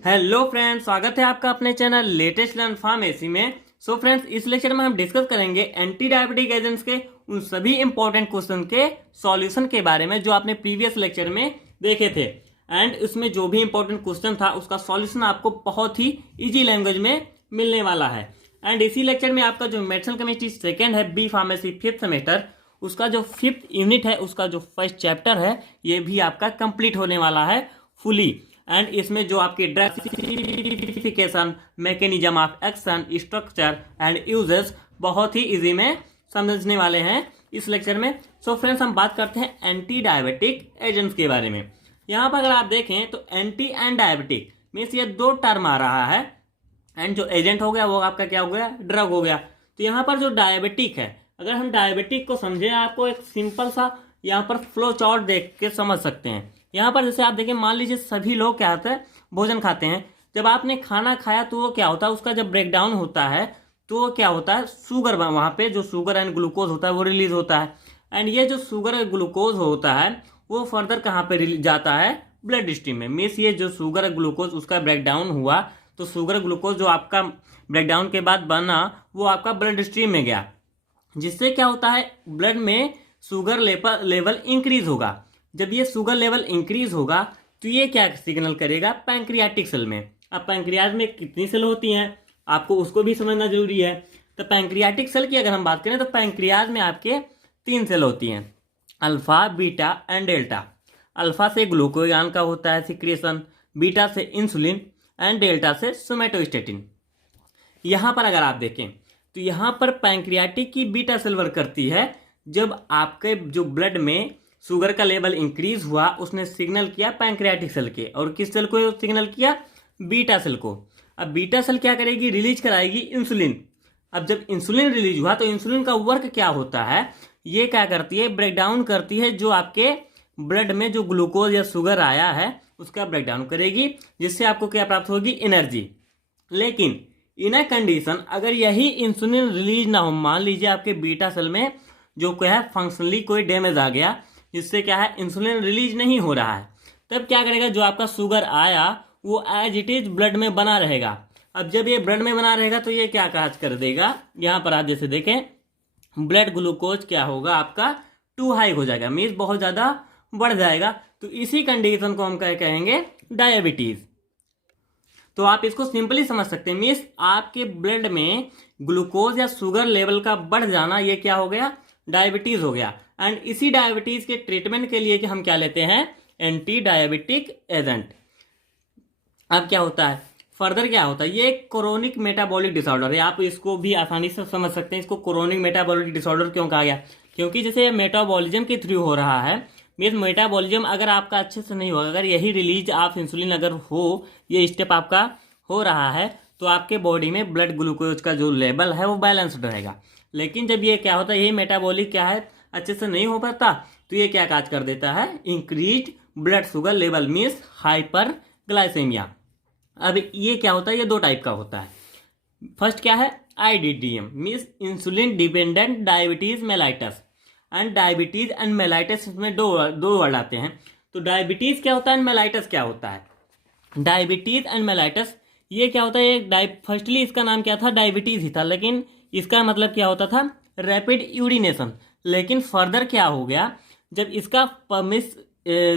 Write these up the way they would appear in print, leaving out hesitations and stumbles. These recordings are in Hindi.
हेलो फ्रेंड्स, स्वागत है आपका अपने चैनल लेटेस्ट लर्न फार्मेसी में। सो फ्रेंड्स, इस लेक्चर में हम डिस्कस करेंगे एंटी डायबिटिक एजेंट्स के उन सभी इंपॉर्टेंट क्वेश्चन के सॉल्यूशन के बारे में जो आपने प्रीवियस लेक्चर में देखे थे। एंड उसमें जो भी इंपॉर्टेंट क्वेश्चन था उसका सॉल्यूशन आपको बहुत ही इजी लैंग्वेज में मिलने वाला है। एंड इसी लेक्चर में आपका जो मेडिसिनल केमिस्ट्री सेकेंड है बी फार्मेसी फिफ्थ सेमेस्टर, उसका जो फिफ्थ यूनिट है, उसका जो फर्स्ट चैप्टर है, ये भी आपका कंप्लीट होने वाला है फुली। एंड इसमें जो आपके drug classification, mechanism of action, structure and uses बहुत ही इजी में समझने वाले हैं इस लेक्चर में। सो फ्रेंड्स, हम बात करते हैं एंटी डायबिटिक एजेंट्स के बारे में। यहाँ पर अगर आप देखें तो एंटी एंड डायबिटिक मीन्स ये दो टर्म आ रहा है। एंड जो एजेंट हो गया वो आपका क्या हो गया, ड्रग हो गया। तो यहाँ पर जो डायबिटिक है, अगर हम डायबिटिक को समझें, आपको एक सिंपल सा यहाँ पर फ्लो चार्ट देख के समझ सकते हैं। यहाँ पर जैसे आप देखें, मान लीजिए सभी लोग क्या होता है, भोजन खाते हैं। जब आपने खाना खाया तो वो क्या होता है, उसका जब ब्रेक डाउन होता है तो वो क्या होता है, शुगर, वहाँ पे जो शुगर एंड ग्लूकोज होता है वो रिलीज होता है। एंड ये जो शुगर और ग्लूकोज होता है वो फर्दर कहाँ पे रिलीज जाता है, ब्लड स्ट्रीम में। मीन्स ये जो शुगर और ग्लूकोज उसका ब्रेक डाउन हुआ तो शुगर ग्लूकोज जो आपका ब्रेकडाउन के बाद बना वो आपका ब्लड स्ट्रीम में गया, जिससे क्या होता है, ब्लड में शुगर लेवल इंक्रीज होगा। जब ये शुगर लेवल इंक्रीज होगा तो ये क्या सिग्नल करेगा, पैंक्रियाटिक सेल में। अब पैंक्रियाज में कितनी सेल होती हैं आपको उसको भी समझना जरूरी है। तो पैंक्रियाटिक सेल की अगर हम बात करें तो पैंक्रियाज में आपके 3 सेल होती हैं, alpha, beta and delta. Alpha से ग्लूकोगान का होता है सिक्रेशन, बीटा से इंसुलिन एंड डेल्टा से सोमेटोस्टेटिन। यहाँ पर अगर आप देखें तो यहाँ पर पैंक्रियाटिक की बीटा सेल वर्क करती है। जब आपके जो ब्लड में शुगर का लेवल इंक्रीज हुआ उसने सिग्नल किया पैंक्रियाटिक सेल के, और किस सेल को सिग्नल किया, बीटा सेल को। अब बीटा सेल क्या करेगी, रिलीज कराएगी इंसुलिन। अब जब इंसुलिन रिलीज हुआ तो इंसुलिन का वर्क क्या होता है, ये क्या करती है, ब्रेकडाउन करती है जो आपके ब्लड में जो ग्लूकोज या शुगर आया है उसका ब्रेकडाउन करेगी, जिससे आपको क्या प्राप्त होगी, एनर्जी। लेकिन इन अ कंडीशन अगर यही इंसुलिन रिलीज ना हो, मान लीजिए आपके बीटा सेल में जो क्या है फंक्शनली कोई डैमेज आ गया जिससे क्या है इंसुलिन रिलीज नहीं हो रहा है, तब क्या करेगा, जो आपका शुगर आया वो एज इट इज ब्लड में बना रहेगा। अब जब ये ब्लड में बना रहेगा तो ये क्या काज कर देगा, यहाँ पर आप जैसे देखें ब्लड ग्लूकोज क्या होगा आपका टू हाई हो जाएगा, मीन्स बहुत ज़्यादा बढ़ जाएगा। तो इसी कंडीशन को हम क्या कहेंगे, डायबिटीज़। तो आप इसको सिंपली समझ सकते हैं, मीन्स आपके ब्लड में ग्लूकोज या शुगर लेवल का बढ़ जाना ये क्या हो गया, डायबिटीज हो गया। एंड इसी डायबिटीज के ट्रीटमेंट के लिए कि हम क्या लेते हैं, एंटी डायबिटिक एजेंट। अब क्या होता है, फर्दर क्या होता है, ये क्रोनिक मेटाबॉलिक डिसऑर्डर है। आप इसको भी आसानी से समझ सकते हैं, इसको क्रोनिक मेटाबॉलिक डिसऑर्डर क्यों कहा गया, क्योंकि जैसे ये मेटाबॉलिज्म के थ्रू हो रहा है। मीन्स मेटाबॉलिज्म अगर आपका अच्छे से नहीं होगा, अगर यही रिलीज ऑफ इंसुलिन अगर हो, ये स्टेप आपका हो रहा है, तो आपके बॉडी में ब्लड ग्लूकोज का जो लेवल है वो बैलेंस्ड रहेगा। लेकिन जब ये क्या होता है, ये मेटाबॉलिक क्या है अच्छे से नहीं हो पाता, तो ये क्या काज कर देता है, increase blood sugar level, means hyperglycaemia. अब ये क्या होता है, ये 2 टाइप का होता है। फर्स्ट क्या है, IDDM, means insulin dependent diabetes mellitus. And diabetes and mellitus, इसमें दो वर्ड आते हैं। तो डायबिटीज क्या होता है, मेलाइटस क्या होता है। डायबिटीज एंड मेलाइटस ये क्या होता है, फर्स्टली इसका नाम क्या था, डायबिटीज ही था, लेकिन इसका मतलब क्या होता था, रैपिड यूरिनेशन। लेकिन फर्दर क्या हो गया, जब इसका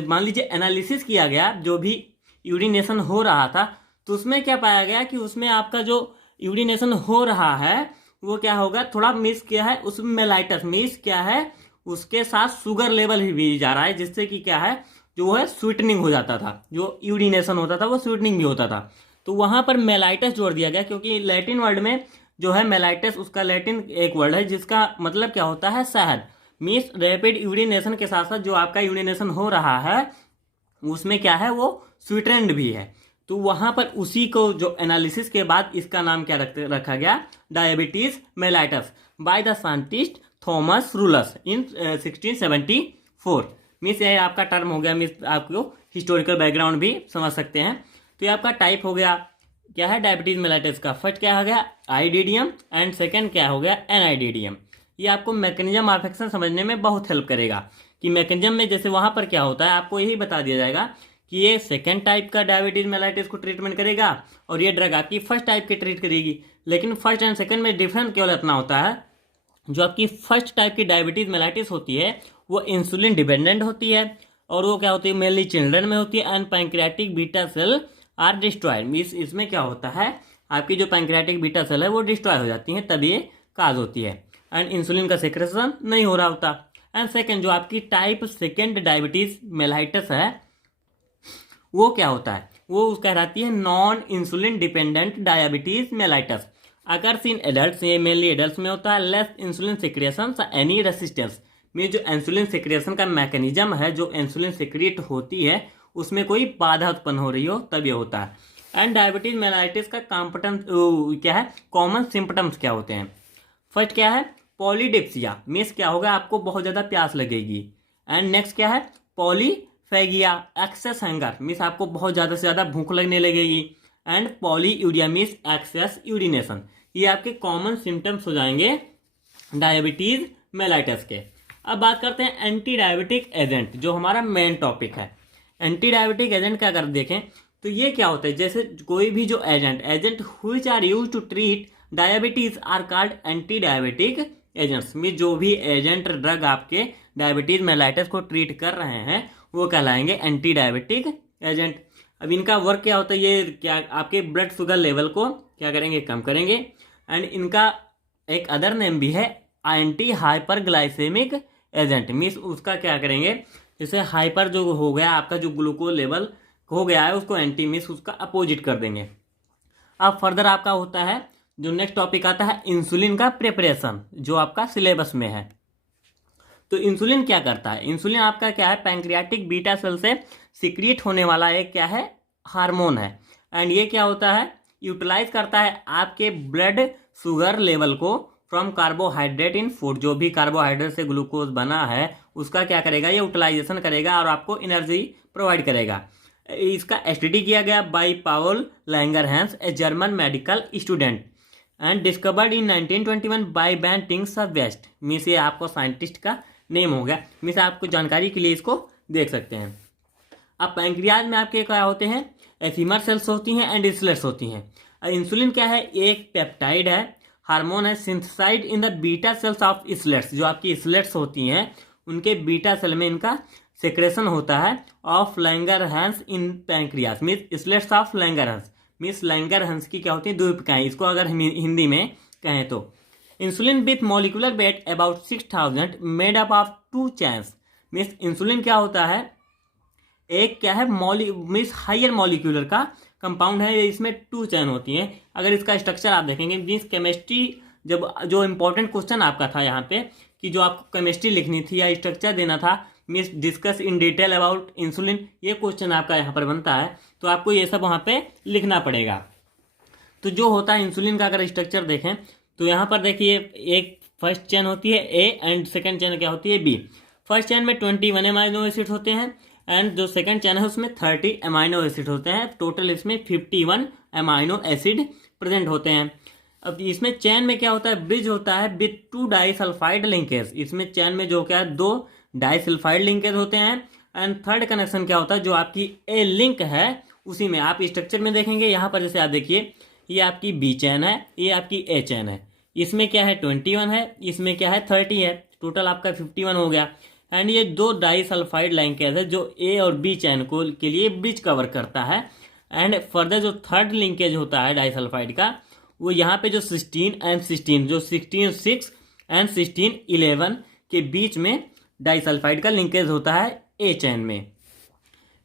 मान लीजिए एनालिसिस किया गया, जो भी यूरिनेशन हो रहा था, तो उसमें क्या पाया गया कि उसमें आपका जो यूरिनेशन हो रहा है वो क्या होगा, थोड़ा मिस किया है, उसमें मेलाइटस मिस क्या है, उसके साथ शुगर लेवल भी जा रहा है, जिससे कि क्या है, जो है स्वीटनिंग हो जाता था, जो यूरिनेशन होता था वो स्वीटनिंग भी होता था। तो वहां पर मेलाइटस जोड़ दिया गया, क्योंकि लैटिन वर्ड में जो है मेलाइटस, उसका लैटिन एक वर्ड है जिसका मतलब क्या होता है, शहद। मीन्स रैपिड यूरिनेशन के साथ साथ जो आपका यूरिनेशन हो रहा है उसमें क्या है, वो स्वीटेंड भी है। तो वहां पर उसी को जो एनालिसिस के बाद इसका नाम क्या रखा गया, diabetes mellitus, by the scientist Thomas rules in 1674। Means ये आपका टर्म हो गया, मीन्स आपको हिस्टोरिकल बैकग्राउंड भी समझ सकते हैं। तो ये आपका टाइप हो गया क्या है, डायबिटीज मेलाइटस का। फर्स्ट क्या हो गया, आईडीडीएम, एंड सेकंड क्या हो गया, एनआईडीडीएम। ये आपको मैकेनिज्म ऑफ एक्शन समझने में बहुत हेल्प करेगा कि मैकेनिज्म में जैसे वहां पर क्या होता है, आपको यही बता दिया जाएगा कि ये सेकेंड टाइप का डायबिटीज मेलाइटिस को ट्रीटमेंट करेगा और ये ड्रग आपकी फर्स्ट टाइप की ट्रीट करेगी। लेकिन फर्स्ट एंड सेकेंड में डिफरेंस केवल इतना होता है, जो आपकी फर्स्ट टाइप की डायबिटीज मेलाइटिस होती है वो इंसुलिन डिपेंडेंट होती है और वो क्या होती है, मेनली चिल्ड्रन में होती है। And pancreatic beta cell are destroyed, means इसमें क्या होता है, आपकी जो पैंक्रियाटिक बीटा सेल है वो डिस्ट्रॉय हो जाती है, तब ये काज होती है। एंड इंसुलिन का सेक्रेशन नहीं हो रहा होता। एंड सेकेंड, जो आपकी टाइप सेकेंड डायबिटीज मेलाइटिस है वो क्या होता है, वो कहलाती है non insulin dependent diabetes mellitus. अगर इन एडल्ट, ये मेनली एडल्ट में होता है, less insulin secretion any resistance, में जो इंसुलिन सिक्रिएशन का मैकेनिज्म है, जो इंसुलिन सिक्रिएट होती है उसमें कोई बाधा उत्पन्न हो रही हो तब ये होता है। एंड डायबिटीज मेलाइटिस का कॉम्पटन क्या है, कॉमन सिम्पटम्स क्या होते हैं। फर्स्ट क्या है, पॉलीडिप्सिया, मीन्स क्या होगा, आपको बहुत ज़्यादा प्यास लगेगी। एंड नेक्स्ट क्या है, पॉलीफेगिया, एक्सेस हंगर, मीन्स आपको बहुत ज़्यादा से ज़्यादा भूख लगने लगेगी। And polyuria means excess urination. ये आपके कॉमन सिम्टम्स हो जाएंगे डायबिटीज मेलाइटिस के। अब बात करते हैं एंटी डायबिटिक एजेंट, जो हमारा मेन टॉपिक है। एंटी डायबिटिक एजेंट का अगर देखें तो ये क्या होता है, जैसे कोई भी जो agent which are use to treat diabetes are called anti diabetic agents, में जो भी एजेंट ड्रग आपके डायबिटीज मेलाइटिस को ट्रीट कर रहे हैं वो कहलाएंगे एंटी डायबिटिक एजेंट। अब इनका वर्क क्या होता है, ये क्या आपके ब्लड शुगर लेवल को क्या करेंगे, कम करेंगे। एंड इनका एक अदर नेम भी है एंटी हाइपरग्लाइसेमिक एजेंट, मीन्स उसका क्या करेंगे, जैसे हाइपर जो हो गया आपका, जो ग्लूकोज लेवल हो गया है उसको एंटी, मीन्स उसका अपोजिट कर देंगे। अब फर्दर आपका होता है, जो नेक्स्ट टॉपिक आता है इंसुलिन का प्रिपरेशन, जो आपका सिलेबस में है। तो इंसुलिन क्या करता है, इंसुलिन आपका क्या है, पैंक्रियाटिक बीटा सेल से सिक्रिएट होने वाला एक क्या है, हार्मोन है। एंड ये क्या होता है, यूटिलाइज करता है आपके ब्लड शुगर लेवल को फ्रॉम कार्बोहाइड्रेट इन फूड, जो भी कार्बोहाइड्रेट से ग्लूकोज बना है उसका क्या करेगा, ये यूटिलाइजेशन करेगा और आपको एनर्जी प्रोवाइड करेगा। इसका स्टडी किया गया by Paul Langerhans, a German medical student, and discovered in 1921 by Banting सब वेस्ट, मीन्स ये आपको साइंटिस्ट का नेम हो गया, मीन्स आपको जानकारी के लिए इसको देख सकते हैं। अब पैंक्रियाज में आपके क्या होते हैं, एफिमर सेल्स होती हैं एंड इसलेट्स होती हैं। इंसुलिन क्या है, एक पेप्टाइड है, हार्मोन है, synthesised in the beta cells of islets, जो आपकी इसलेट्स होती हैं उनके बीटा सेल में इनका सेक्रेशन होता है of Langerhans in pancreas, means islets of Langerhans, means Langerhans की क्या होती है, द्वीपिकाएं, इसको अगर हिंदी में कहें तो। Insulin with molecular weight about 6000 made up of 2 chains, means insulin क्या होता है, एक क्या है मीन्स हायर मॉलिक्यूलर का कंपाउंड है, इसमें 2 चेन होती हैं। अगर इसका स्ट्रक्चर आप देखेंगे, मीन्स केमिस्ट्री जब जो इंपॉर्टेंट क्वेश्चन आपका था यहाँ पे, कि जो आपको केमिस्ट्री लिखनी थी या स्ट्रक्चर देना था, means discuss in detail about insulin, ये क्वेश्चन आपका यहाँ पर बनता है, तो आपको ये सब वहाँ पे लिखना पड़ेगा। तो जो होता है इंसुलिन का अगर स्ट्रक्चर देखें तो यहाँ पर देखिए, एक फर्स्ट चेन होती है ए एंड सेकेंड चेन क्या होती है, बी। फर्स्ट चेन में 21 अमाइनो एसिड होते हैं एंड जो सेकंड चेन है उसमें 30 अमाइनो एसिड होते हैं। टोटल इसमें 51 अमाइनो एसिड प्रेजेंट होते हैं। अब इसमें चेन में क्या होता है, ब्रिज होता है विथ 2 डाइसल्फाइड लिंकेज। इसमें चेन में जो क्या है 2 डाइसल्फाइड लिंकेज होते हैं। एंड थर्ड कनेक्शन क्या होता है, जो आपकी ए लिंक है उसी में आप स्ट्रक्चर में देखेंगे। यहाँ पर जैसे आप देखिए, ये आपकी बी चेन है, ये आपकी ए चेन है। इसमें क्या है 21 है, इसमें क्या है 30 है, टोटल आपका 51 हो गया। एंड ये 2 डाइसल्फाइड लिंकेज है जो ए और बी चैन को के लिए ब्रिज कवर करता है। एंड फर्दर जो थर्ड लिंकेज होता है डाइसल्फाइड का, वो यहाँ पे जो 16 एंड 16, जो 16-6 एंड 16-11 के बीच में डाइसल्फाइड का लिंकेज होता है ए चैन में।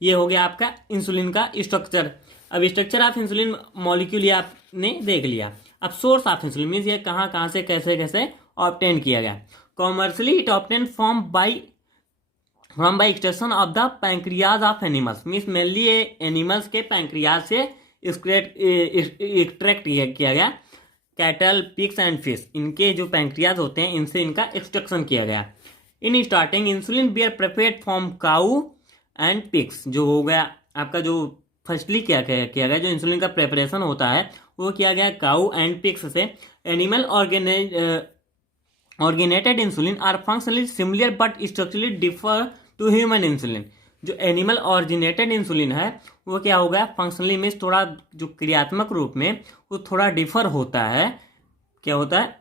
ये हो गया आपका इंसुलिन का स्ट्रक्चर। अब स्ट्रक्चर ऑफ इंसुलिन मॉलिक्यूल ये आपने देख लिया। अब सोर्स ऑफ इंसुलिन मीन्स ये कहाँ से कैसे ऑब्टेन किया गया। Commercially it obtain from by extraction of the pancreas of animals, means mainly ये एनिमल्स के पैंक्रियाज से एक्सट्रैक्ट किया गया। कैटल, पिग्स एंड फिश, इनके जो पैंक्रियाज होते हैं इनसे इनका एक्सट्रैक्शन किया गया। In starting insulin were prepared from cow and pigs, जो हो गया आपका जो फर्स्टली किया गया जो इंसुलिन का प्रिपरेशन होता है वो किया गया काऊ एंड पिग्स से। Animal originated insulin are functionally similar but structurally differ to human insulin, जो एनिमल ऑरिजिनेटेड इंसुलिन है वो क्या होगा, फंक्शनली मीन्स थोड़ा जो क्रियात्मक रूप में वो थोड़ा डिफर होता है, क्या होता है,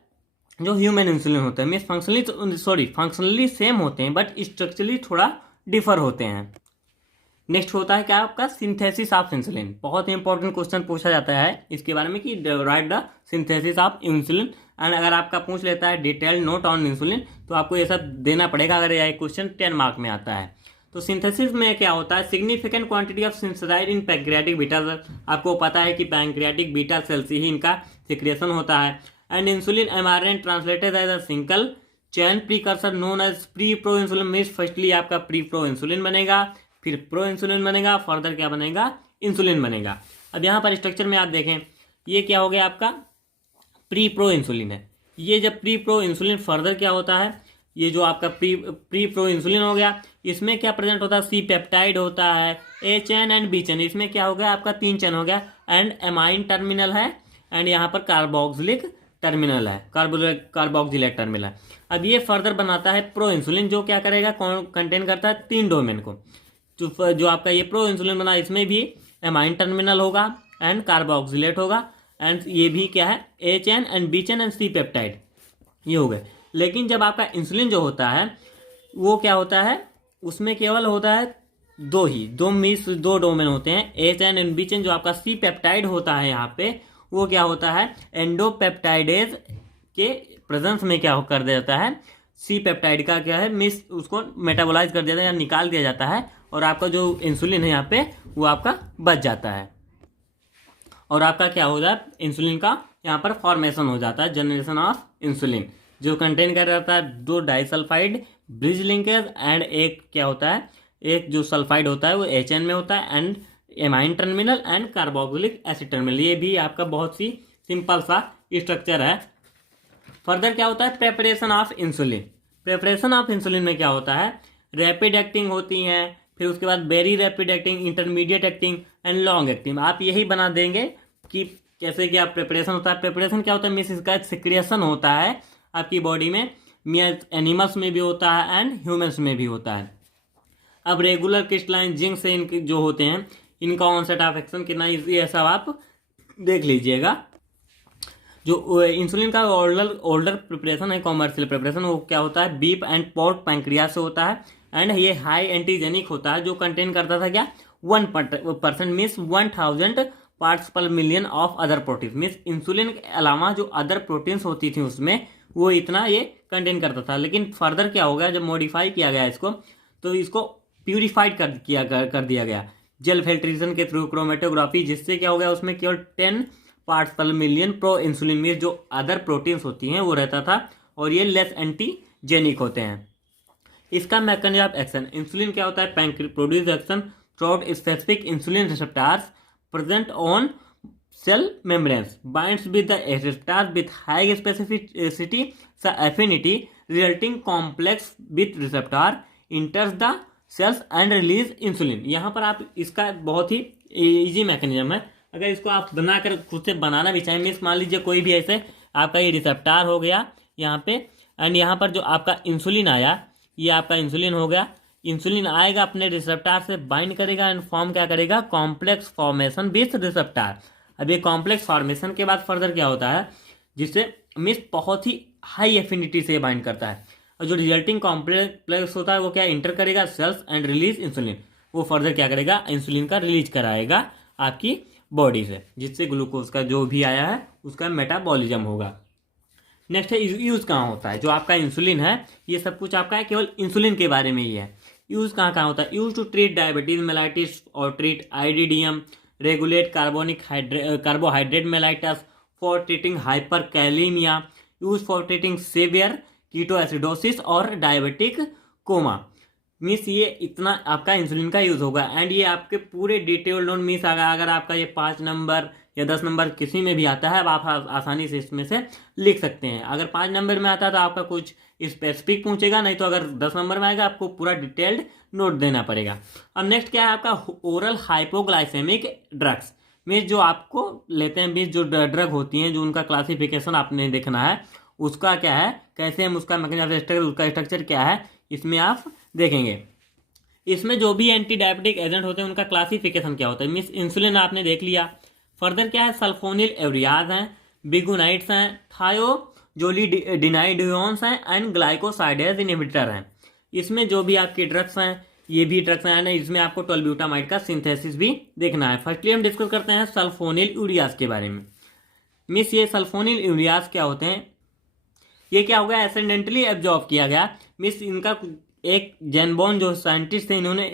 जो ह्यूमन इंसुलिन होता है मीन्स फंक्शनली सेम होते हैं बट स्ट्रक्चरली थोड़ा डिफर होते हैं। नेक्स्ट होता है क्या आपका सिंथेसिस ऑफ इंसुलिन। बहुत ही इंपॉर्टेंट क्वेश्चन पूछा जाता है इसके बारे में कि right the synthesis of insulin, and अगर आपका पूछ लेता है डिटेल्ड नोट ऑन इंसुलिन तो आपको ये सब देना पड़ेगा अगर यह क्वेश्चन 10 मार्क में आता है। तो सिंथेसिस में क्या होता है, significant quantity of synthesized in pancreatic beta cell. आपको पता है कि पैंक्रियाटिक बीटा सेल से ही इनका सिक्रेशन होता है। And insulin mRNA translated as a single chain precursor known as pre pro insulin. Means firstly आपका प्री प्रो इंसुलिन बनेगा, फिर प्रो इंसुलिन बनेगा, फर्दर क्या बनेगा, इंसुलिन बनेगा। अब यहाँ पर स्ट्रक्चर में आप देखें ये क्या हो गया आपका प्री प्रो इंसुलिन है। ये जब प्री प्रो इंसुलिन फर्दर क्या होता है, ये जो आपका प्री प्रो इंसुलिन हो गया इसमें क्या प्रेजेंट होता है, सी पेप्टाइड होता है, ए चैन एंड बी चैन। इसमें क्या हो गया आपका 3 चैन हो गया, एंड एमाइन टर्मिनल है, एंड यहाँ पर कार्बोक्सिलिक टर्मिनल है, कार्बोक्सिलेट टर्मिनल है। अब ये फर्दर बनाता है प्रो इंसुलिन जो क्या करेगा, कंटेन करता है 3 डोमेन को। जो आपका ये प्रो इंसुलिन बना इसमें भी एमाइन टर्मिनल होगा एंड कार्बोक्सिलेट होगा, एंड ये भी क्या है A chain and B chain and C peptide, ये हो गए। लेकिन जब आपका इंसुलिन जो होता है वो क्या होता है, उसमें केवल होता है दो डोमेन होते हैं, ए चैन एंड बी चैन। जो आपका सी पेप्टाइड होता है यहाँ पे वो क्या होता है, एंडोपेप्टाइडेज के प्रेजेंस में क्या कर दिया जाता है, सी पेप्टाइड का क्या है मिस उसको मेटाबोलाइज कर दिया जाता है या निकाल दिया जाता है, और आपका जो इंसुलिन है यहाँ पे वो आपका बच जाता है, और आपका क्या हो जाता है इंसुलिन का यहाँ पर फॉर्मेशन हो जाता है, जनरेशन ऑफ इंसुलिन, जो कंटेन कर रहता है 2 डाइसल्फाइड ब्रिज लिंकेज, एंड एक क्या होता है, एक जो सल्फाइड होता है वो एचएन में होता है, and amine terminal and carboxylic acid terminal. ये भी आपका बहुत सी सिंपल सा स्ट्रक्चर है। फर्दर क्या होता है, preparation of insulin. Preparation of insulin में क्या होता है, रैपिड एक्टिंग होती हैं, फिर उसके बाद very rapid acting, intermediate acting and long acting. आप यही बना देंगे कि कैसे क्या प्रिपरेशन होता है। प्रिपरेशन क्या होता है मीन्स इसका सिक्रिएशन होता है आपकी बॉडी में, एनिमल्स में भी होता है एंड ह्यूमंस में भी होता है। अब रेगुलर क्रिस्टलाइन जिंक से इनके जो होते हैं इनका ऑनसेट ऑफ एक्शन कितना ये सब आप देख लीजिएगा। जो इंसुलिन का ओल्डर प्रिपरेशन है, कॉमर्शियल प्रिपरेशन, वो क्या होता है बीफ एंड पोर्क पैंक्रियास से होता है, एंड ये हाई एंटीजेनिक होता है, जो कंटेन करता था क्या 1% मीन्स 1000 पार्ट्स पर million of other protein. Means insulin के अलावा जो अदर प्रोटीन्स होती थी उसमें वो इतना ये कंटेन करता था। लेकिन फर्दर क्या हो गया, जब मॉडिफाई किया गया इसको तो इसको प्यूरिफाइड कर दिया गया जेल फिल्ट्रेशन के थ्रू, क्रोमेटोग्राफी, जिससे क्या हो गया उसमें केवल 10 पार्ट्स पर मिलियन प्रो इंसुलिन में जो अदर प्रोटीन्स होती हैं वो रहता था, और ये लेस एंटीजेनिक होते हैं। इसका मैकेनिज्म ऑफ एक्शन, इंसुलिन क्या होता है, produce action throughout specific insulin receptors present on cell membranes, binds with the receptors with high specificity affinity resulting complex with receptor enters the cells and release insulin. यहाँ पर आप इसका बहुत ही इजी मैकेनिज्म है। अगर इसको आप बनाकर खुद से बनाना भी चाहें, मीन्स मान लीजिए कोई भी ऐसे आपका ये रिसेप्टर हो गया यहाँ पे, एंड यहाँ पर जो आपका इंसुलिन आया ये आपका इंसुलिन हो गया, इंसुलिन आएगा अपने रिसेप्टर से बाइंड करेगा एंड फॉर्म क्या करेगा, कॉम्प्लेक्स फॉर्मेशन विथ रिसेप्टर। अब ये कॉम्प्लेक्स फॉर्मेशन के बाद फर्दर क्या होता है, जिससे मीन्स बहुत ही हाई एफिनिटी से बाइंड करता है, और जो रिजल्टिंग कॉम्प्लेक्स होता है वो क्या इंटर करेगा सेल्स एंड रिलीज इंसुलिन, वो फर्दर क्या करेगा इंसुलिन का रिलीज कराएगा आपकी बॉडी से, जिससे ग्लूकोज का जो भी आया है उसका मेटाबॉलिज्म होगा। नेक्स्ट है यूज कहाँ होता है, जो आपका इंसुलिन है ये सब कुछ आपका है केवल इंसुलिन के बारे में ही है। यूज कहाँ कहाँ होता है, use to treat diabetes mellitus और treat IDDM, regulate carbohydrate mellitus, for treating hyperkalaemia, use for treating severe ketoacidosis और डायबिटिक कोमा। मीन्स ये इतना आपका इंसुलिन का यूज होगा, एंड ये आपके पूरे डिटेल नोट मीन्स अगर आपका ये 5 नंबर या 10 नंबर किसी में भी आता है, अब आप आसानी से इसमें से लिख सकते हैं। अगर 5 नंबर में आता है तो आपका कुछ स्पेसिफिक पूछेगा, नहीं तो अगर 10 नंबर में आएगा आपको पूरा डिटेल्ड नोट देना पड़ेगा। अब नेक्स्ट क्या है आपका ओरल हाइपोग्लाइसेमिक ड्रग्स, मीन्स जो आपको लेते हैं मीन्स जो ड्रग होती हैं जो उनका क्लासिफिकेशन आपने देखना है, उसका क्या है, कैसे हम उसका मैकेनिज्म उसका स्ट्रक्चर क्या है, इसमें आप देखेंगे। इसमें जो भी एंटी डायबिटिक एजेंट होते हैं उनका क्लासिफिकेशन क्या होता है। मीन्स इंसुलिन आपने देख लिया, फर्दर क्या है, सल्फोनिल एवरियाज हैं, बिगुनाइट्स हैं, थायोजोलिडिनाइडियोन्स हैं एंड ग्लाइकोसाइडेज इनहिबिटर हैं। इसमें जो भी आपके ड्रग्स हैं, ये भी ड्रग्स हैं, इसमें आपको 12 ब्यूटामाइड का सिंथेसिस भी देखना है। फर्स्टली हम डिस्कस करते हैं सल्फोनिल यूरियाज के बारे में। मिस ये सल्फोनिल यूरियाज क्या होते हैं, ये क्या हो गया, एसेंडेंटली एब्जॉर्ब किया गया। मिस इनका एक जेनबॉन जो साइंटिस्ट थे, इन्होंने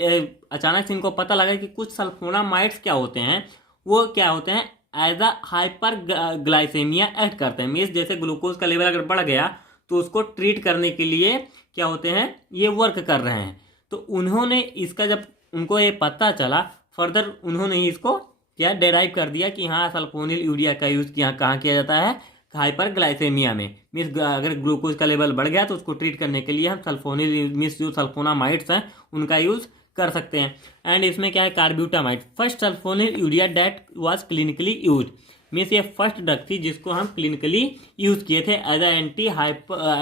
अचानक से इनको पता लगा कि कुछ सल्फोनामाइड्स क्या होते हैं, वो क्या होते हैं, as a hyperglycaemia act करते हैं। मीन्स जैसे ग्लूकोज का लेवल अगर बढ़ गया तो उसको ट्रीट करने के लिए क्या होते हैं, ये वर्क कर रहे हैं। तो उन्होंने इसका जब उनको ये पता चला, फर्दर उन्होंने इसको क्या डेराइव कर दिया कि हाँ सल्फोनिल यूरिया का यूज़ कहाँ किया जाता है, हाइपर ग्लाइसेमिया में। मीन्स अगर ग्लूकोज का लेवल बढ़ गया तो उसको ट्रीट करने के लिए हम सल्फोनिल मीन्स जो सल्फोनामाइड्स हैं उनका यूज़ कर सकते हैं। एंड इसमें क्या है, carbutamide, first sulfonylurea that was clinically use. Means ये फर्स्ट ड्रग थी जिसको हम क्लिनिकली यूज किए थे as a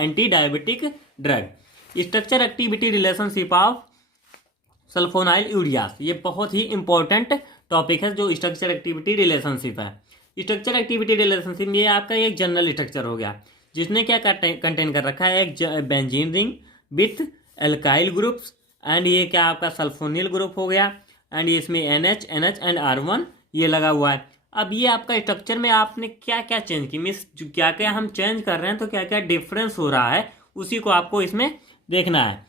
antidiabetic drug. Structure activity relationship of sulfonylureas, ये बहुत ही इंपॉर्टेंट टॉपिक है जो स्ट्रक्चर एक्टिविटी रिलेशनशिप है। स्ट्रक्चर एक्टिविटी रिलेशनशिप ये आपका एक जनरल स्ट्रक्चर हो गया जिसने क्या कंटेन कर रखा है, एक benzene ring with alkyl groups, and ये क्या आपका सल्फोनिल ग्रुप हो गया, एंड इसमें NH एंड R1 ये लगा हुआ है। अब ये आपका स्ट्रक्चर में आपने क्या क्या चेंज की, मीन्स क्या क्या हम चेंज कर रहे हैं तो क्या क्या डिफरेंस हो रहा है उसी को आपको इसमें देखना है।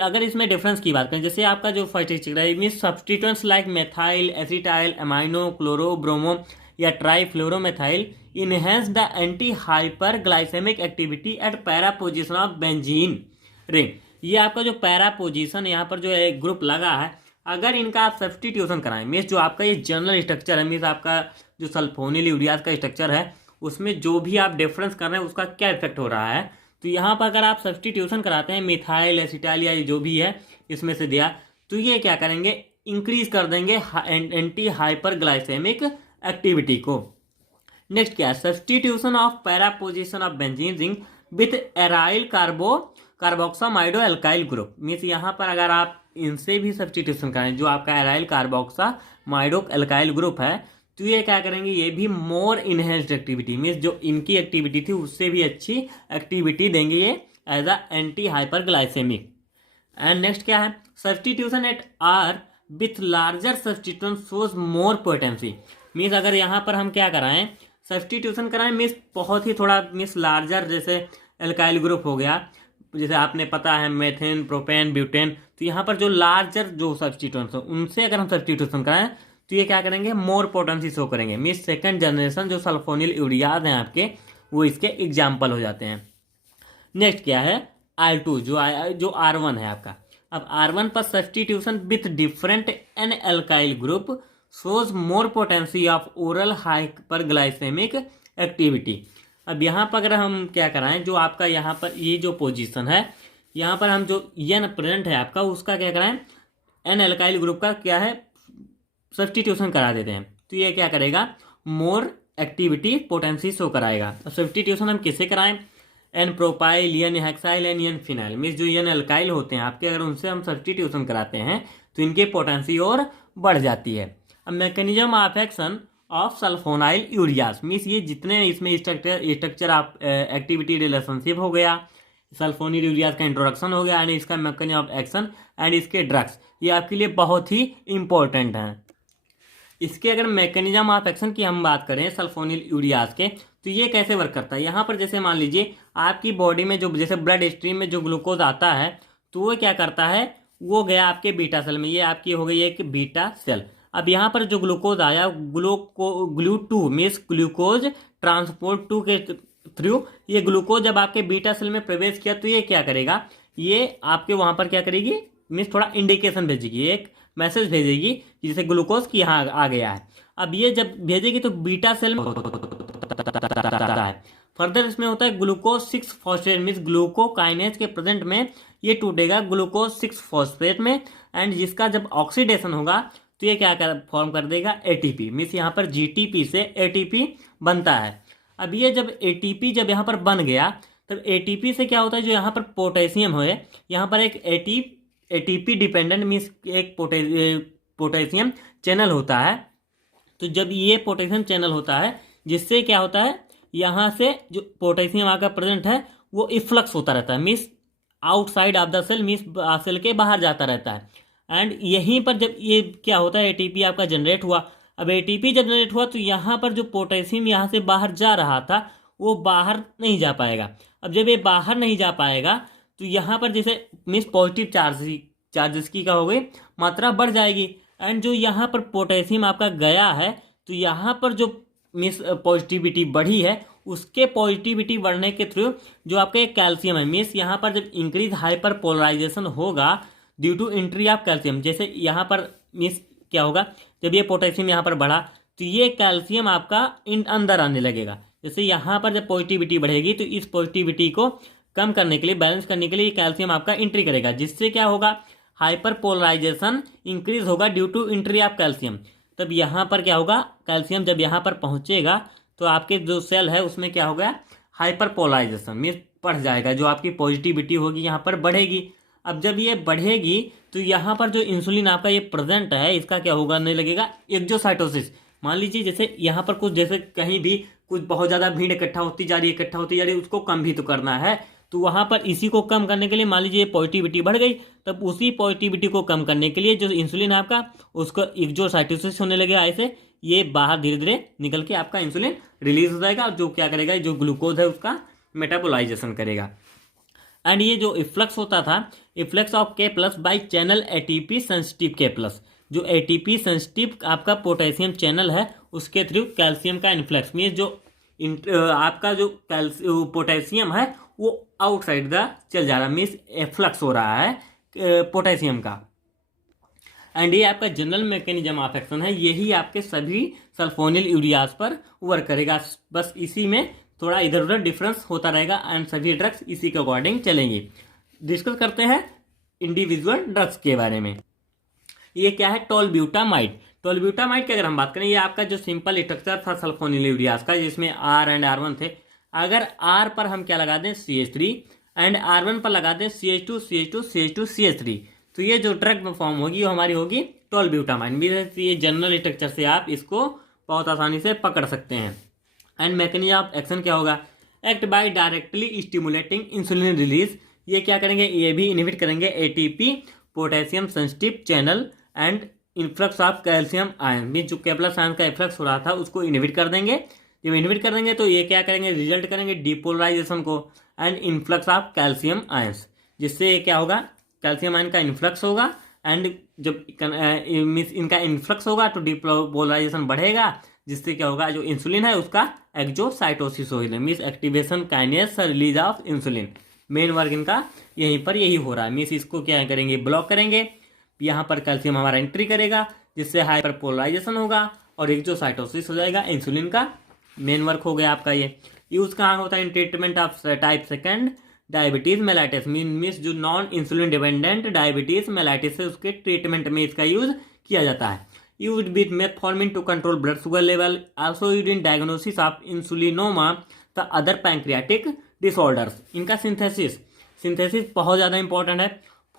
अगर इसमें डिफरेंस की बात करें, जैसे आपका जो फर्स्ट स्ट्रक्चर है, means substituents like methyl, acetyl, amino, chloro, bromo या trifluoromethyl enhance the anti hyper glycaemic activity at para position of benzene ring. ये आपका जो पैरा पोजिशन यहाँ पर जो एक ग्रुप लगा है, अगर इनका आप सब्सटीट्यूशन कराएं, मीन्स जो आपका ये जनरल स्ट्रक्चर है, मीन्स आपका जो सल्फोनिल यूरियाज का स्ट्रक्चर है उसमें जो भी आप डिफरेंस कर रहे हैं उसका क्या इफेक्ट हो रहा है, तो यहाँ पर अगर आप सब्सटीट्यूशन कराते हैं मिथाइल, एसिटाइल या जो भी है इसमें से दिया, तो ये क्या करेंगे, इंक्रीज कर देंगे एंटी हाइपर ग्लाइसेमिक एक्टिविटी को। नेक्स्ट क्या है, substitution of para position of benzene ring with aryl carboxamido alkyl group. Means यहाँ पर अगर आप इनसे भी सब्सटीट्यूशन करें, जो आपका एराइल कार्बोक्सामाइडो एल्काइल ग्रुप है, तो ये क्या करेंगे, ये भी मोर इनहेंस्ड एक्टिविटी, मीन्स जो इनकी एक्टिविटी थी उससे भी अच्छी एक्टिविटी देंगे ये as a anti hyper glycaemic. And next क्या है, substitution at R with larger substitution shows more potency. Means अगर यहाँ पर हम क्या कराएं, सब्सटीट्यूशन कराएं, मीन्स बहुत ही थोड़ा मीन्स लार्जर, जैसे एल्काइल ग्रुप हो गया, जैसे आपने पता है मेथेन, प्रोपेन, ब्यूटेन, तो यहाँ पर जो लार्जर जो सब्सटीट्यूएंट्स हैं उनसे अगर हम सब्सटीट्यूशन कराएं तो ये क्या करेंगे, मोर पोटेंसी शो करेंगे। मीन्स सेकंड जनरेशन जो सल्फोनिल यूरियाज हैं आपके, वो इसके एग्जाम्पल हो जाते हैं। नेक्स्ट क्या है, R2 जो R1 है आपका। अब R1 पर substitution with different n alkyl group shows more potency of oral hyper glycaemic activity. अब यहाँ पर अगर हम क्या कराएं, जो आपका यहाँ पर ये जो पोजीशन है, यहाँ पर हम जो एन प्रेजेंट है आपका उसका क्या कराएं, एन एल्काइल ग्रुप का क्या है सब्सटीट्यूशन करा देते हैं, तो ये क्या करेगा, मोर एक्टिविटी पोटेंसी शो कराएगा। सब्सटीट्यूशन हम किससे कराएं, n propyl, n hexyl, n phenyl, means जो एन एल्काइल होते हैं आपके, अगर उनसे हम सब्सटीट्यूशन कराते हैं तो इनके पोटेंसी और बढ़ जाती है। अब mechanism of action of sulfonyl ureas, means ये जितने इसमें स्ट्रक्चर ऑफ एक्टिविटी रिलेशनशिप हो गया, सल्फोनिल यूरियाज का इंट्रोडक्शन हो गया, एंड इसका मैकेनिज्म ऑफ एक्शन एंड इसके ड्रग्स, ये आपके लिए बहुत ही इंपॉर्टेंट हैं। इसके अगर मैकेनिज्म ऑफ एक्शन की हम बात करें सल्फोनिल यूरियाज के, तो ये कैसे वर्क करता है, यहाँ पर जैसे मान लीजिए आपकी बॉडी में जो जैसे ब्लड स्ट्रीम में जो ग्लूकोज आता है, तो वो क्या करता है, वो गया आपके बीटा सेल में, ये आपकी हो गई एक बीटा सेल। अब यहाँ पर जो ग्लूकोज आया, GLUT2 मीन्स ग्लूकोज ट्रांसपोर्ट 2 के थ्रू ये ग्लूकोज जब आपके बीटा सेल में प्रवेश किया, तो ये क्या करेगा, ये आपके वहाँ पर क्या करेगी, मीन्स थोड़ा इंडिकेशन भेजेगी, एक मैसेज भेजेगी जिसे ग्लूकोज की यहाँ आ गया है। अब ये जब भेजेगी तो बीटा सेल में है, फर्दर इसमें होता है ग्लूकोज 6 फॉस्फेट, मीन्स ग्लूकोकाइनेज के प्रेजेंट में ये टूटेगा ग्लूकोज 6 फॉस्फेट में, एंड जिसका जब ऑक्सीडेशन होगा तो ये क्या फॉर्म कर देगा, ATP, मीन्स यहाँ पर GTP से ATP बनता है। अब ये जब ATP जब यहाँ पर बन गया, तब ATP से क्या होता है, जो यहाँ पर पोटेशियम है, यहाँ पर एक एटीपी डिपेंडेंट मीन्स एक पोटेशियम चैनल होता है। तो जब ये पोटेशियम चैनल होता है, जिससे क्या होता है, यहाँ से जो पोटेशियम आकर प्रेजेंट है वो इफ्लक्स होता रहता है, means outside of the cell, means cell के बाहर जाता रहता है। एंड यहीं पर जब ये क्या होता है, एटीपी आपका जनरेट हुआ। अब एटीपी जब जनरेट हुआ तो यहाँ पर जो पोटेशियम यहाँ से बाहर जा रहा था वो बाहर नहीं जा पाएगा। अब जब ये बाहर नहीं जा पाएगा तो यहाँ पर जैसे मीन्स पॉजिटिव चार्जेस की क्या हो गई, मात्रा बढ़ जाएगी। एंड जो यहाँ पर पोटेशियम आपका गया है तो यहाँ पर जो मीन्स पॉजिटिविटी बढ़ी है, उसके पॉजिटिविटी बढ़ने के थ्रू जो आपका कैल्शियम है, मीन्स यहाँ पर जब इंक्रीज हाइपर पोलराइजेशन होगा due to entry of calcium, जैसे यहाँ पर मीन्स क्या होगा, जब ये पोटेशियम यहाँ पर बढ़ा तो ये कैल्शियम आपका अंदर आने लगेगा। जैसे यहाँ पर जब पॉजिटिविटी बढ़ेगी तो इस पॉजिटिविटी को कम करने के लिए, बैलेंस करने के लिए कैल्शियम आपका एंट्री करेगा, जिससे क्या होगा, हाइपर पोलराइजेशन इंक्रीज होगा due to entry of calcium. तब यहाँ पर क्या होगा, कैल्शियम जब यहाँ पर पहुँचेगा तो आपके जो सेल है उसमें क्या होगा, हाइपर पोलराइजेशन मीन्स बढ़ जाएगा, जो आपकी पॉजिटिविटी होगी यहाँ पर बढ़ेगी। अब जब ये बढ़ेगी तो यहाँ पर जो इंसुलिन आपका ये प्रेजेंट है, इसका क्या होगा, नहीं लगेगा एक्सोसाइटोसिस। मान लीजिए जैसे यहाँ पर कुछ, जैसे कहीं भी कुछ बहुत ज़्यादा भीड़ इकट्ठा होती जा रही है, उसको कम भी तो करना है। तो वहाँ पर इसी को कम करने के लिए मान लीजिए पॉजिटिविटी बढ़ गई, तब उसी पॉजिटिविटी को कम करने के लिए जो इंसुलिन आपका, उसको एक्सोसाइटोसिस होने लगेगा, ऐसे ये बाहर धीरे धीरे निकल के आपका इंसुलिन रिलीज हो जाएगा, जो क्या करेगा, जो ग्लूकोज है उसका मेटाबोलाइजेशन करेगा। एंड ये जो इफ्लक्स होता था, इफ्लक्स ऑफ के plus by channel ATP sensitive के प्लस, जो एटीपी सेंसिटिव आपका पोटेशियम चैनल है उसके थ्रू कैल्शियम का इन्फ्लक्स, मीन्स जो आपका जो पोटेशियम है वो आउटसाइड द चल जा रहा है, मीन्स एफ्लक्स हो रहा है पोटेशियम का। एंड ये आपका जनरल मैकेनिज्म ऑफ एक्शन है, यही आपके सभी सल्फोनिल यूरियाज पर वर्क करेगा। बस इसी में थोड़ा इधर उधर डिफरेंस होता रहेगा एंड सभी ड्रग्स इसी के अकॉर्डिंग चलेंगे। डिस्कस करते हैं इंडिविजुअल ड्रग्स के बारे में। ये क्या है, टोलब्यूटामाइड। टोलब्यूटामाइड की अगर हम बात करें, ये आपका जो सिंपल स्ट्रक्चर था सल्फोनिल यूरियाज का, जिसमें R एंड R1 थे। अगर R पर हम क्या लगा दें, CH3, एंड R1 पर लगा दें CH2 CH2 CH2 CH3, तो ये जो ड्रग फॉर्म होगी वो हमारी होगी टोलब्यूटामाइड। ये जनरल स्ट्रक्चर से आप इसको बहुत आसानी से पकड़ सकते हैं। एंड मैकेनिज्म ऑफ एक्शन क्या होगा, act by directly stimulating insulin release. ये क्या करेंगे, ये भी इनहिबिट करेंगे ATP potassium sensitive channel and influx of calcium ion, mean जो केपलर आयन का इन्फ्लक्स हो रहा था उसको इनहिबिट कर देंगे। जब इनहिबिट कर देंगे तो ये क्या करेंगे, रिजल्ट करेंगे डिपोलराइजेशन को and influx of calcium ions, जिससे क्या होगा, कैल्शियम आयन का इन्फ्लक्स होगा। एंड जब इनका इन्फ्लक्स होगा तो डिपोलराइजेशन बढ़ेगा, जिससे क्या होगा, जो इंसुलिन है उसका एक्सोसाइटोसिस होगा, means activation kinase release of insulin. Main work इनका यहीं पर यही हो रहा है, मीन्स इसको क्या करेंगे, ब्लॉक करेंगे। यहाँ पर कैल्शियम हमारा एंट्री करेगा, जिससे हाइपर पोलराइजेशन होगा और एक्सोसाइटोसिस हो जाएगा। इंसुलिन का मेन वर्क हो गया आपका। ये यूज कहाँ होता है, in treatment of type 2 diabetes mellitus, means जो non insulin dependent diabetes mellitus है उसके ट्रीटमेंट में इसका यूज किया जाता है। Use with metformin to control blood sugar level, also use in diagnosis of insulinoma the other pancreatic disorders. इनका सिंथेसिस बहुत ज़्यादा इंपॉर्टेंट है।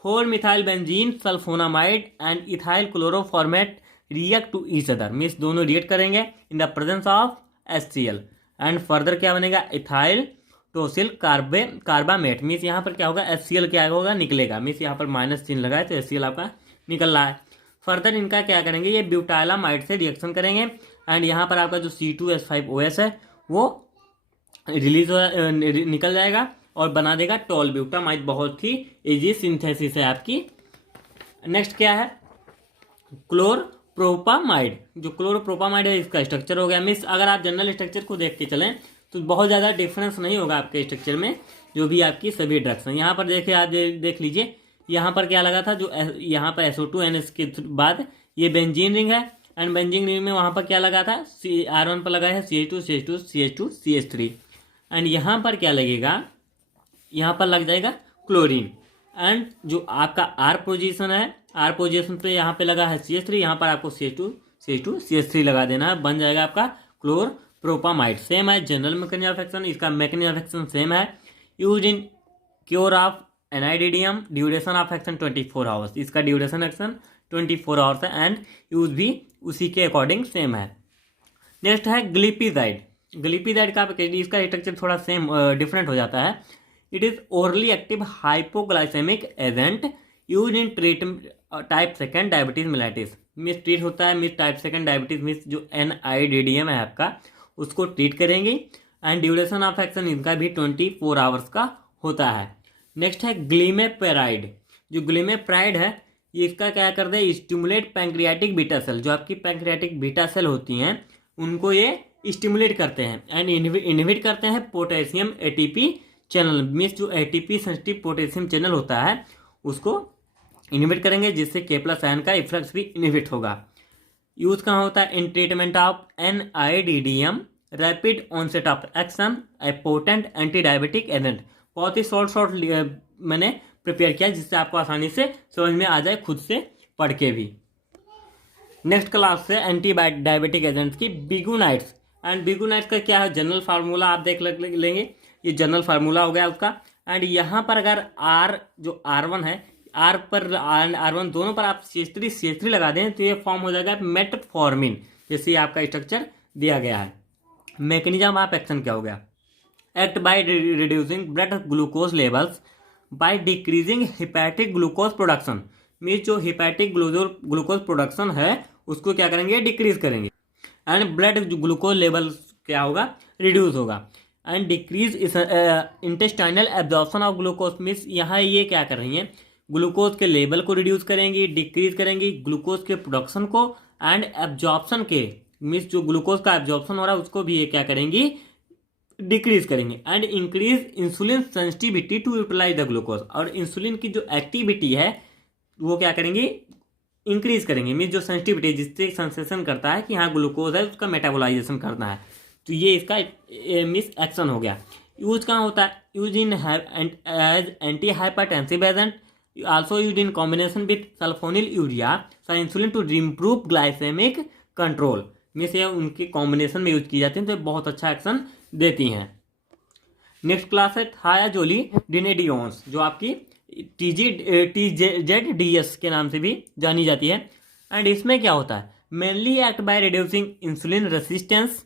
4 methyl sulfonamide and ethyl chloroformate react to each other, means दोनों रिएक्ट करेंगे in the presence of HCl and further क्या बनेगा, इथाइल टोसिल कार्बामेट, मीन्स यहाँ पर क्या होगा, HCl क्या होगा, निकलेगा, मीन्स यहाँ पर माइनस चिन्ह लगाए तो HCl आपका निकल रहा है। फर्दर इनका क्या करेंगे, ये ब्यूटाइलामाइड से रिएक्शन करेंगे एंड यहाँ पर आपका जो C2H5OH है वो रिलीज निकल जाएगा और बना देगा टोलब्यूटामाइड। बहुत ही इजी सिंथेसिस है आपकी। नेक्स्ट क्या है, क्लोरप्रोपामाइड। जो क्लोरप्रोपामाइड है इसका स्ट्रक्चर हो गया, मीन्स अगर आप जनरल स्ट्रक्चर को देख के चलें तो बहुत ज़्यादा डिफरेंस नहीं होगा आपके स्ट्रक्चर में, जो भी आपकी सभी ड्रग्स हैं। यहाँ पर देखिए, आप देख लीजिए, यहाँ पर क्या लगा था, जो यहाँ पर SO2NH के बाद ये बेंजीन रिंग है एंड बेंजीन रिंग में वहाँ पर क्या लगा था, R1 पर लगा है CH2 CH2 CH2 CH3 and यहाँ पर क्या लगेगा, यहाँ पर लग जाएगा क्लोरीन। एंड जो आपका R पोजीशन है, R पोजीशन पे यहाँ पे लगा है CH3, यहाँ पर आपको CH2 CH3 लगा देना है, बन जाएगा आपका क्लोरप्रोपामाइड। सेम है जनरल मैकेनिज्म ऑफ एक्शन, इसका मैकेनिज्म ऑफ एक्शन सेम है। Use in cure of NIDDM, duration of action 24 hours, इसका ड्यूरेशन एक्शन 24 आवर्स है एंड यूज भी उसी के अकॉर्डिंग सेम है। नेक्स्ट है ग्लिपिजाइड। ग्लिपिजाइड का इसका स्ट्रक्चर थोड़ा सेम डिफरेंट हो जाता है। It is orally active hypoglycaemic agent use in treatment type second diabetes mellitus. Miss treat होता है miss type second diabetes miss जो NIDDM है आपका उसको ट्रीट करेंगे एंड ड्यूरेशन ऑफ एक्शन इनका भी 24 आवर्स का होता है। नेक्स्ट है ग्लिमेपेराइड। जो ग्लिमेपेराइड है ये इसका क्या करते हैं, स्टिमुलेट पैंक्रियाटिक बीटा सेल, जो आपकी पैंक्रियाटिक बीटा सेल होती हैं उनको ये स्टिमुलेट करते हैं एंड इनहिबिट करते हैं पोटेशियम ATP चैनल। मीन्स जो ATP सेंसिटिव पोटेशियम चैनल होता है उसको इनहिबिट करेंगे जिससे K+आयन का इफेक्ट भी इनहिबिट होगा। यूज कहाँ होता है, in treatment of NIDDM, rapid onset of action, a potent anti diabetic agent. बहुत ही शॉर्ट मैंने प्रिपेयर किया जिससे आपको आसानी से समझ में आ जाए खुद से पढ़ के भी। नेक्स्ट क्लास से एंटी डायबिटिक एजेंट्स की बिगुनाइट्स। एंड बिगुनाइट्स का क्या है, जनरल फार्मूला आप देख लेंगे, ये जनरल फार्मूला हो गया उसका। एंड यहाँ पर अगर R जो R1 है, R पर R1 दोनों पर आप CH3 लगा दें तो ये फॉर्म हो जाएगा मेटफॉर्मिन, जैसे आपका स्ट्रक्चर दिया गया है। मैकेनिज्म ऑफ एक्शन क्या हो गया, act by reducing blood glucose levels by decreasing hepatic glucose production. Means जो हिपैटिक ग्लूकोज प्रोडक्शन है उसको क्या करेंगे, डिक्रीज करेंगे एंड ब्लड ग्लूकोज लेवल क्या होगा, रिड्यूस होगा and decrease intestinal absorption of glucose. Means यहाँ ये क्या कर रही है, ग्लूकोज के लेवल को रिड्यूस करेंगी, डिक्रीज करेंगी ग्लूकोज के प्रोडक्शन को एंड एब्जॉर्प्शन के, मीन्स जो ग्लूकोज का एब्जॉर्प्शन हो रहा है उसको भी ये क्या करेंगी, डिक्रीज करेंगे and increase insulin sensitivity to utilize the glucose. और इंसुलिन की जो एक्टिविटी है वो क्या करेंगी, इंक्रीज करेंगे। मीन्स जो सेंसिटिविटी जिससे सेंसेशन करता है कि हाँ ग्लूकोज है उसका मेटाबोलाइजेशन करना है, तो ये इसका मिस एक्शन हो गया। यूज कहाँ होता है, use in as anti hypertensive agent, also use in combination with sulfonylurea for insulin to improve glycaemic control. Means ये उनके कॉम्बिनेशन में यूज की जाती है तो बहुत अच्छा एक्शन देती हैं। नेक्स्ट क्लास है थायाजोलिडिनेडियोन्स, जो आपकी TZDS के नाम से भी जानी जाती है। एंड इसमें क्या होता है, mainly act by reducing insulin resistance.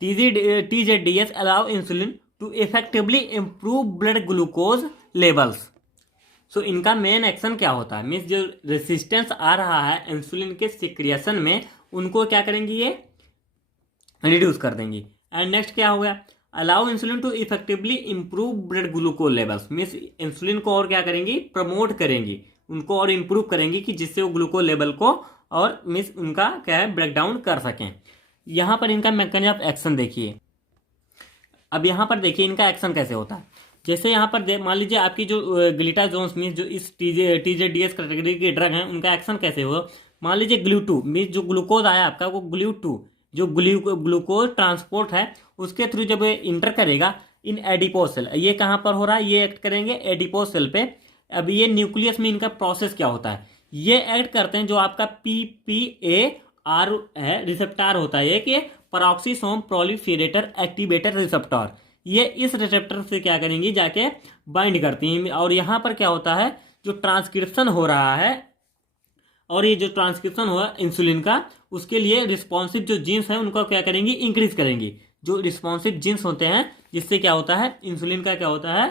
TZDS allow insulin to effectively improve blood glucose levels. So इनका मेन एक्शन क्या होता है, मीन्स जो रेसिस्टेंस आ रहा है इंसुलिन के सिक्रिएशन में उनको क्या करेंगी, ये रिड्यूस कर देंगी। एंड नेक्स्ट क्या हो गया, allow insulin to effectively improve blood glucose levels. Means insulin को और क्या करेंगी, प्रमोट करेंगी, उनको और इम्प्रूव करेंगी कि जिससे वो ग्लूकोज लेवल को और मीन्स उनका क्या है ब्रेक डाउन कर सकें। यहाँ पर इनका मैकेनिज्म ऑफ एक्शन देखिए। अब यहाँ पर देखिए इनका एक्शन कैसे होता है। जैसे यहाँ पर मान लीजिए आपकी जो ग्लिटाजोन्स मीन्स जो इस TZDS कैटेगरी के ड्रग हैं उनका एक्शन कैसे हो। मान लीजिए GLU2 मीन्स जो ग्लूकोज आया आपका वो GLU2 जो ग्लूकोज ट्रांसपोर्ट है उसके थ्रू जब इंटर करेगा इन एडिपोज सेल, ये कहाँ पर हो रहा है, ये एक्ट करेंगे एडिपोज सेल पे। अब ये न्यूक्लियस में इनका प्रोसेस क्या होता है, ये एक्ट करते हैं जो आपका PPAR है रिसेप्टर होता है कि पैरोक्सिसोम प्रोलिफेरेटर एक्टिवेटर रिसेप्टर। ये इस रिसेप्टर से क्या करेंगी, जाके बाइंड करती हैं। और यहाँ पर क्या होता है, जो ट्रांसक्रिप्शन हो रहा है और ये जो ट्रांसक्रिप्शन हुआ इंसुलिन का उसके लिए रिस्पॉन्सिव जो जीन्स हैं उनको क्या करेंगी, इंक्रीज करेंगी। जो रिस्पॉन्सिव जीन्स होते हैं जिससे क्या होता है इंसुलिन का क्या होता है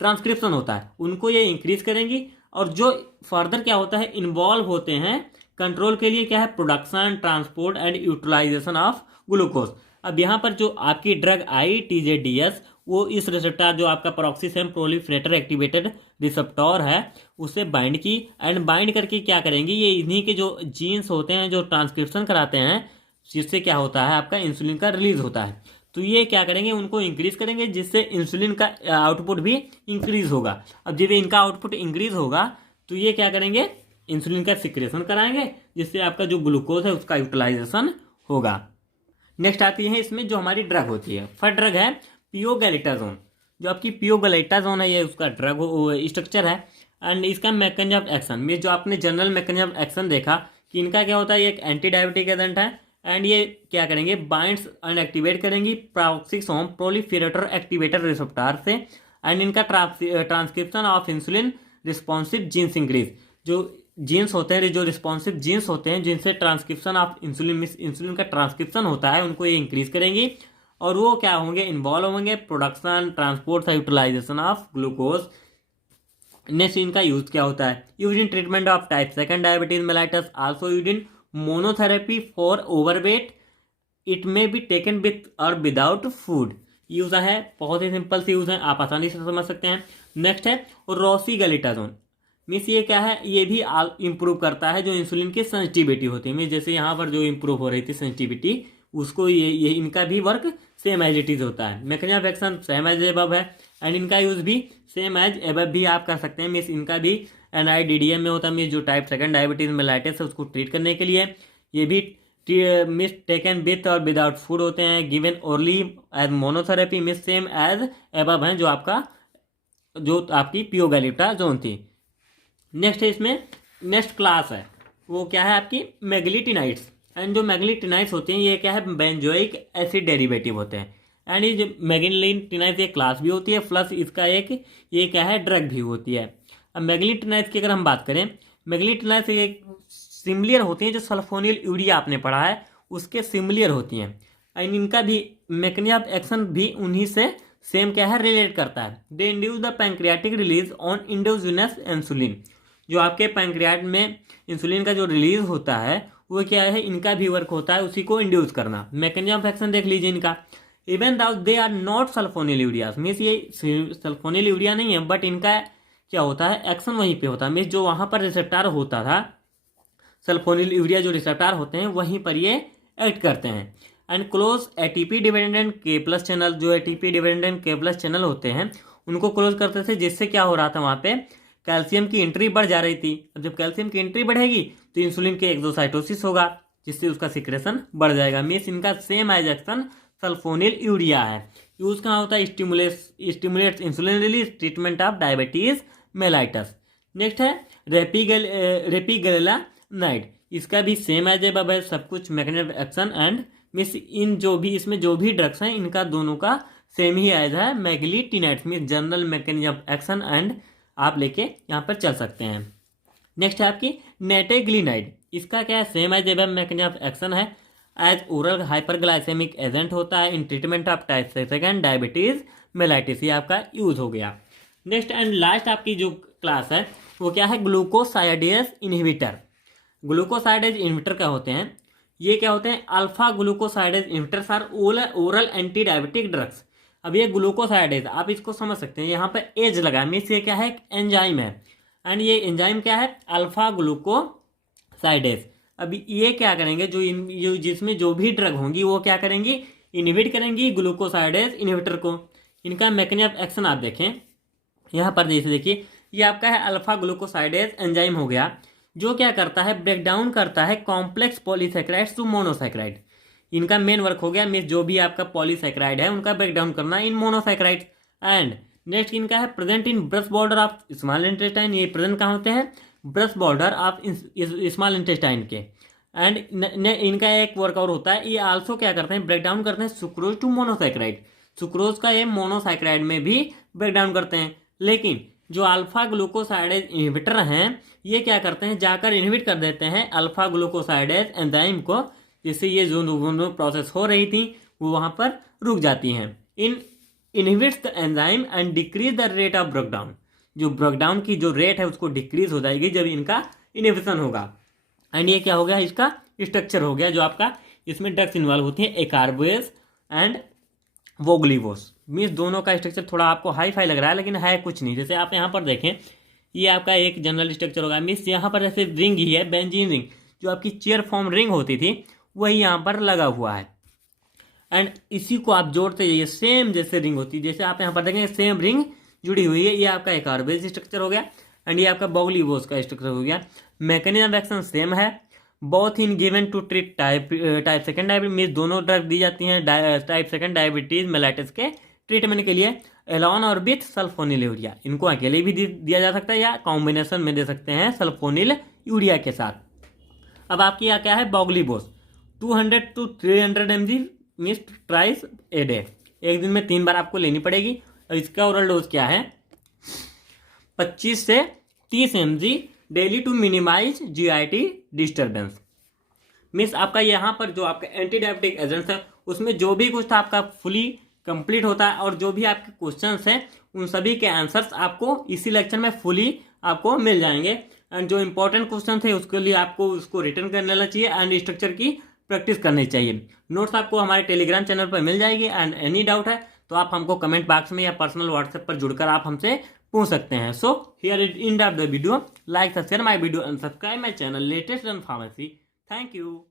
ट्रांसक्रिप्शन होता है, उनको ये इंक्रीज करेंगी। और जो फर्दर क्या होता है इन्वॉल्व होते हैं कंट्रोल के लिए क्या है, production transport and utilization of glucose. अब यहाँ पर जो आपकी ड्रग आई TZDS वो इस रिसेप्टर जो आपका पैरोक्सिसोम प्रोलिफेरेटर एक्टिवेटेड रिसेप्टर है उसे बाइंड की एंड बाइंड करके क्या करेंगी, ये इन्हीं के जो जीन्स होते हैं जो ट्रांसक्रिप्शन कराते हैं जिससे क्या होता है आपका इंसुलिन का रिलीज होता है। तो ये क्या करेंगे, उनको इंक्रीज करेंगे जिससे इंसुलिन का आउटपुट भी इंक्रीज होगा। अब जब इनका आउटपुट इंक्रीज होगा तो ये क्या करेंगे, इंसुलिन का सिक्रेशन कराएंगे जिससे आपका जो ग्लूकोज है उसका यूटिलाइजेशन होगा। नेक्स्ट आती है इसमें जो हमारी ड्रग होती है, फर्स्ट ड्रग है पियोगैलिटाजोन। जो आपकी पियोगैलिटाजोन है ये उसका ड्रग स्ट्रक्चर है एंड इसका मैकेनिज्म ऑफ एक्शन मीन जो आपने जनरल मैकेनिज्म ऑफ एक्शन देखा कि इनका क्या होता है, ये एक एंटी डायबिटिक एजेंट है एंड ये क्या करेंगे, बाइंड्स एंड एक्टिवेट करेंगी पैरोक्सिसोम प्रोलिफेरेटर एक्टिवेटर रिसेप्टर से एंड इनका transcription of insulin responsive genes increase. जो जीन्स होते हैं, जो रिस्पॉन्सिव जीन्स होते हैं जिनसे ट्रांसक्रिप्शन ऑफ इंसुलिन का ट्रांसक्रिप्शन होता है, उनको ये इंक्रीज करेंगी। और वो क्या होंगे, इन्वॉल्व होंगे production, transport, utilization of glucose. Next इनका यूज क्या होता है, use in treatment of type 2 diabetes mellitus, also use in monotherapy for overweight, it may be taken with और विदाउट फूड। यूज है, बहुत ही सिंपल से यूज है, आप आसानी से समझ सकते हैं। नेक्स्ट है रोसीगेलिटाजोन। मीन्स ये क्या है, ये भी इंप्रूव करता है जो इंसुलिन की सेंसिटिविटी होती है। मीन्स जैसे यहाँ पर जो इंप्रूव हो रही थी सेंसिटिविटी, उसको ये इनका भी work same as it is होता है। Mechanism of action same as above है, एंड इनका यूज भी सेम एज एबव भी आप कर सकते हैं। मीन्स इनका भी NIDDM में होता है, मीन्स जो टाइप 2 डायबिटीज मेलाइटिस है उसको ट्रीट करने के लिए। ये भी मिस टेकन विथ और विदाउट फूड होते हैं, given orally as monotherapy, miss same as above है जो आपकी पियोगेलिटाजोन थी। नेक्स्ट है इसमें नेक्स्ट क्लास है वो क्या है आपकी मेग्लिटिनाइट्स। एंड जो मेग्लिटिनाइट्स होते हैं ये क्या है, बेंजोइक एसिड डेरिवेटिव होते हैं। एंड ये जो मेग्लिटिनाइट्स एक क्लास भी होती है, प्लस इसका एक ये क्या है ड्रग भी होती है। अब मेग्लिटिनाइट्स की अगर हम बात करें, मेग्लिटिनाइट्स एक सिमिलर होती हैं, जो सल्फोनिल यूरिया आपने पढ़ा है उसके सिमिलर होती हैं। एंड इनका भी मैकेनिज्म ऑफ एक्शन भी उन्हीं से सेम क्या है रिलेट करता है। दे induce the pancreatic release on indigenous insulin. जो आपके पैंक्रियाट में इंसुलिन का जो रिलीज होता है वो क्या है, इनका भी वर्क होता है उसी को इंड्यूस करना। मैकेनिज्म ऑफ एक्शन देख लीजिए इनका, even though they are not sulfonylureas, means ये सल्फोनिल यूरिया नहीं है, बट इनका क्या होता है एक्शन वहीं पे होता है। मीन्स जो वहां पर रिसेप्टर होता था, सल्फोनिल यूरिया जो रिसेप्टर होते हैं वहीं पर ये एक्ट करते हैं। एंड क्लोज एटीपी डिपेंडेंट के प्लस चैनल, जो एटीपी डिपेंडेंट के प्लस चैनल होते हैं उनको क्लोज करते थे, जिससे क्या हो रहा था वहां पे कैल्शियम की एंट्री बढ़ जा रही थी। अब जब कैल्शियम की एंट्री बढ़ेगी तो इंसुलिन के एक्सोसाइटोसिस होगा, जिससे उसका सिक्रेशन बढ़ जाएगा। मीन्स इनका same as action sulfonylurea है। यूज कहाँ होता है, stimulates insulin release, treatment of diabetes mellitus. Next है रेपिगेलिनाइड, इसका भी सेम एज एबव है सब कुछ, mechanism of action and means in जो भी इसमें जो भी ड्रग्स हैं इनका दोनों का सेम ही एज है meglitinides, means general mechanism of action and आप लेके यहाँ पर चल सकते हैं। नेक्स्ट है आपकी नेटेग्लिनाइड, इसका क्या है same as above mechanism of action है, एज ओरल हाइपरग्लाइसेमिक एजेंट होता है in treatment of type 2 diabetes mellitus. ये आपका यूज हो गया। नेक्स्ट एंड लास्ट आपकी जो क्लास है वो क्या है, ग्लूकोसाइडेज इनहिबिटर। ग्लूकोसाइडेज इनहिबिटर क्या होते हैं, ये क्या होते हैं, alpha glucosidase inhibitors are oral anti diabetic drugs. अब ये ग्लूकोसाइडेज आप इसको समझ सकते हैं, यहाँ पर एज लगा है, मीन्स ये क्या है एंजाइम है। एंड ये एंजाइम क्या है, अल्फा ग्लूकोसाइडेज। अब ये क्या करेंगे, जो जिसमें जो भी ड्रग होंगी वो क्या करेंगी, इनहिबिट करेंगी ग्लूकोसाइडेज इनहिबिटर को। इनका मैकेनिज्म ऑफ एक्शन आप देखें यहाँ पर, जैसे देखिए ये आपका है अल्फा ग्लूकोसाइडेज एंजाइम हो गया, जो क्या करता है ब्रेकडाउन करता है कॉम्प्लेक्स पॉलीसेक्राइड्स टू मोनोसेक्राइड। इनका मेन वर्क हो गया, मीन्स जो भी आपका पॉलीसेक्राइड है उनका ब्रेकडाउन करना इन मोनोसेक्राइड्स। एंड नेक्स्ट इनका है present in brush border of small intestine, ये प्रेजेंट कहाँ होते हैं, brush border of small intestine के। एंड इनका एक वर्क और होता है, ये आल्सो क्या करते हैं ब्रेकडाउन करते हैं सुक्रोज टू मोनोसेक्राइड। सुक्रोज का ये मोनोसेक्राइड में भी ब्रेकडाउन करते हैं। लेकिन जो अल्फा ग्लूकोसाइडेज इनहिबिटर हैं ये क्या करते हैं, जाकर इनहिबिट कर देते हैं अल्फा ग्लूकोसाइडेज एंजाइम को, जिससे ये जो प्रोसेस हो रही थी वो वहां पर रुक जाती हैं। In inhibits the enzyme and decrease the rate of breakdown. जो ब्रेकडाउन की जो रेट है उसको डिक्रीज हो जाएगी जब इनका इनहिबिशन होगा। एंड ये क्या हो गया, इसका स्ट्रक्चर हो गया जो आपका इसमें ड्रग्स इन्वॉल्व होती है, एकार्बोज एंड वोग्लिवोस। मीन्स दोनों का स्ट्रक्चर थोड़ा आपको हाई फाई लग रहा है लेकिन है कुछ नहीं। जैसे आप यहाँ पर देखें ये आपका एक जनरल स्ट्रक्चर होगा, मीन्स यहाँ पर जैसे रिंग ही है, बेंजीन रिंग, जो आपकी चेयर फॉर्म रिंग होती थी वही यहाँ पर लगा हुआ है। एंड इसी को आप जोड़ते जाइए, सेम जैसे रिंग होती है, जैसे आप यहाँ पर देखेंगे सेम रिंग जुड़ी हुई है। ये आपका एकार्बोज स्ट्रक्चर हो गया एंड ये आपका वोग्लिवोस का स्ट्रक्चर हो गया। मैकेनिज्म ऑफ एक्शन सेम है, both in given to treat type 2 diabetes, means दोनों ड्रग दी जाती हैं टाइप 2 डायबिटीज मेलाइटिस के ट्रीटमेंट के लिए, एलॉन और विथ सल्फोनिल यूरिया। इनको अकेले भी दिया जा सकता है या कॉम्बिनेशन में दे सकते हैं सल्फोनिल यूरिया के साथ। अब आपकी यहाँ क्या है, वोग्लिवोस 200 to 300 mg means ट्राइस a day, एक दिन में 3 बार आपको लेनी पड़ेगी। और इसका ओरल डोज क्या है 25 से 30 mg daily to minimize GIT disturbance. Means आपका यहाँ पर जो आपका एंटी डायबिटिक एजेंट्स है उसमें जो भी कुछ था आपका फुली कंप्लीट होता है और जो भी आपके क्वेश्चंस हैं उन सभी के आंसर्स आपको इसी लेक्चर में फुली आपको मिल जाएंगे। एंड जो इंपॉर्टेंट क्वेश्चन थे उसके लिए आपको उसको रिटर्न कर लेना चाहिए एंड स्ट्रक्चर की प्रैक्टिस करनी चाहिए। नोट्स आपको हमारे टेलीग्राम चैनल पर मिल जाएगी। एंड एनी डाउट है तो आप हमको कमेंट बॉक्स में या पर्सनल व्हाट्सएप पर जुड़कर आप हमसे पूछ सकते हैं। So here is in the video, like share my video and subscribe my channel latest learn pharmacy. Thank you.